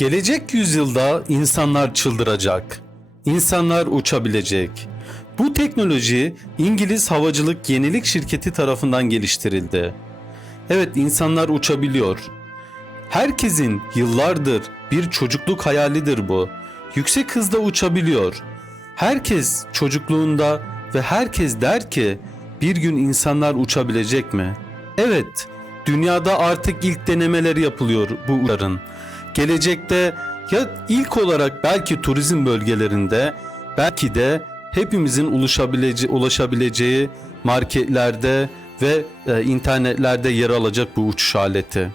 Gelecek yüzyılda insanlar çıldıracak. İnsanlar uçabilecek. Bu teknoloji İngiliz Havacılık Yenilik Şirketi tarafından geliştirildi. Evet insanlar uçabiliyor. Herkesin yıllardır bir çocukluk hayalidir bu. Yüksek hızda uçabiliyor. Herkes çocukluğunda ve herkes der ki bir gün insanlar uçabilecek mi? Evet, dünyada artık ilk denemeler yapılıyor bu uçların. Gelecekte ya ilk olarak belki turizm bölgelerinde belki de hepimizin ulaşabileceği, ulaşabileceği marketlerde ve e, internetlerde yer alacak bu uçuş aleti.